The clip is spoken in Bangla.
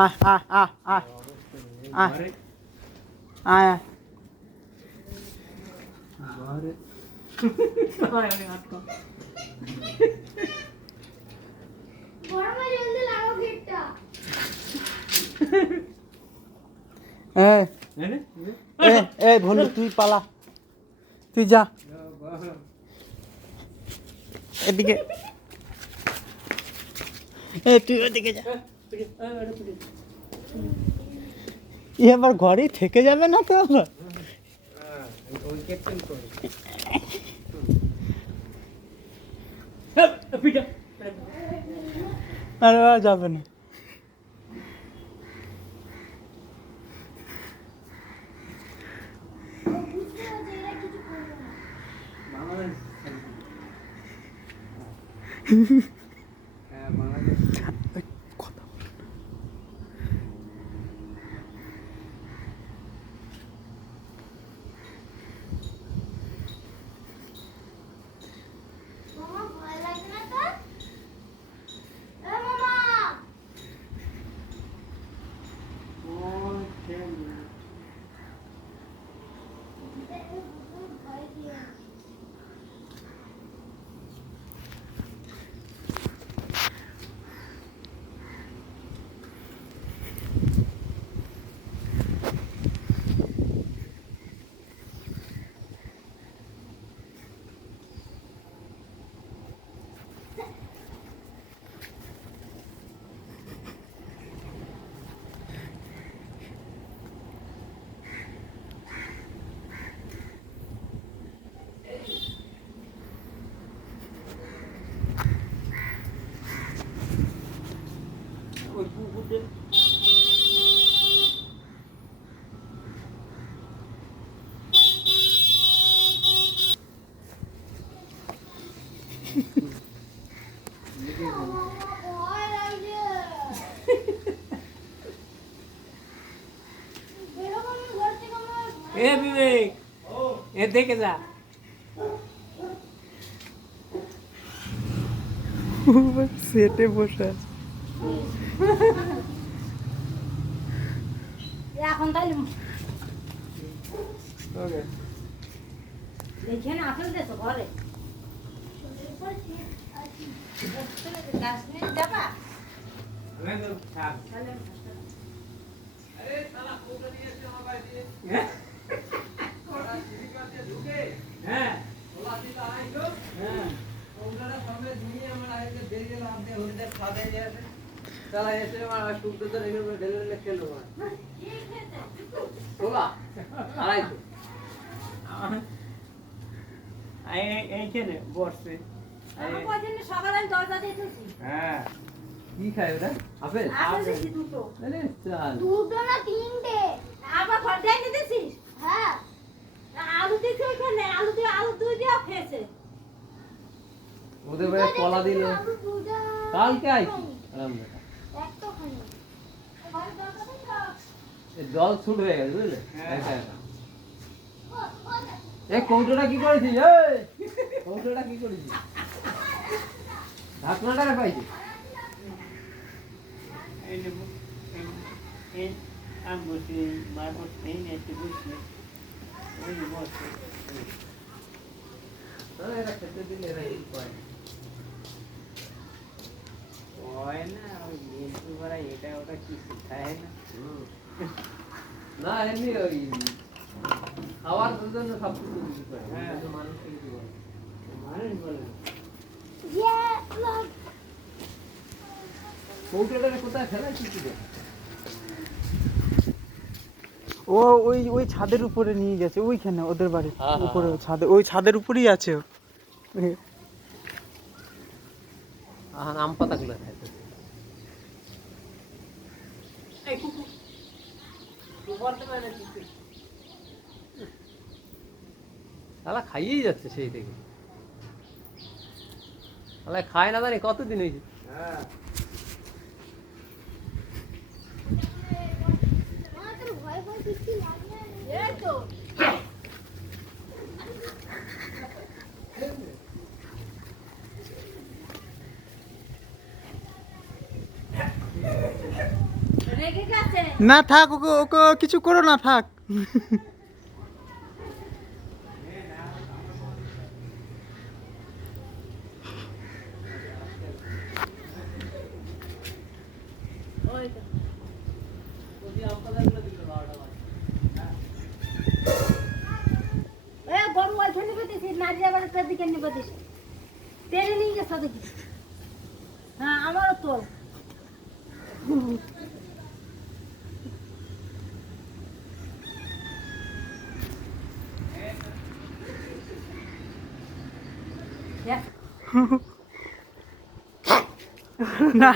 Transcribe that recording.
আয় আয় আয় আয় আয় আয় ভলু তুই পালা, তুই যা এদিকে, তুই ওদিকে যা। ই আবার ঘরেই থেকে যাবে না তো আবার? আরে যাবে না। বিবেক, এ দেখে যা। সেটে বসে এখন তাইলে এইখানে আসল দেছো ঘরে গাছ নিয়ে যাবা। এইখানে বসছে। সকালে আমি দরজা দিয়েছি। হ্যাঁ, কি খায় ওরা? আপেল? দুটো চাল দুটো না তিনটে। আবার ঘরটা এনে দিছিস? হ্যাঁ, আলু দিছি ওখানে, আলু দিয়ে আলু দুই দিয়ে খেয়েছে। ওদের ভাই কলা দিল কালকে আইছি একটা খাই জল ছুট হয়ে গেছে বুঝলে। এই কৌটোটা কি করেছিস? কৌটোটা কি করেছিস? ঢাকনাটা পাইছি। এরা খেতে দিলে এরা এই পায় না, ওই লেবু ভরা এটা ওটা কিছু খায় না। না এমনি ওই খাওয়ার জন্য সব কিছু কিছু করে। হ্যাঁ, মানুষ কিছু বলে, মানুষ বলে কৌটোটাকে কোথায় ফেলাইছিস কি? ও ওই ওই ছাদের উপরে নিয়ে গেছে, ওইখানে ওদের বাড়ির উপরে ছাদে, ওই ছাদের উপরেই আছে। আম পাতা গুলো খাইতে শালা খাইয়েই যাচ্ছে সেই থেকে। শালা খায় না জানি কতদিন হয়েছে। রেগে গেছে না থাক, ওকে ওকে কিছু করো না, থাক। ওই তো এ গরু ওইখানে বেঁধেছি নারিয়া বাড়িটার দিকে নিয়ে বেঁধেছি টেনে নিয়ে গেছে দেখি হ্যাঁ আমারও তো না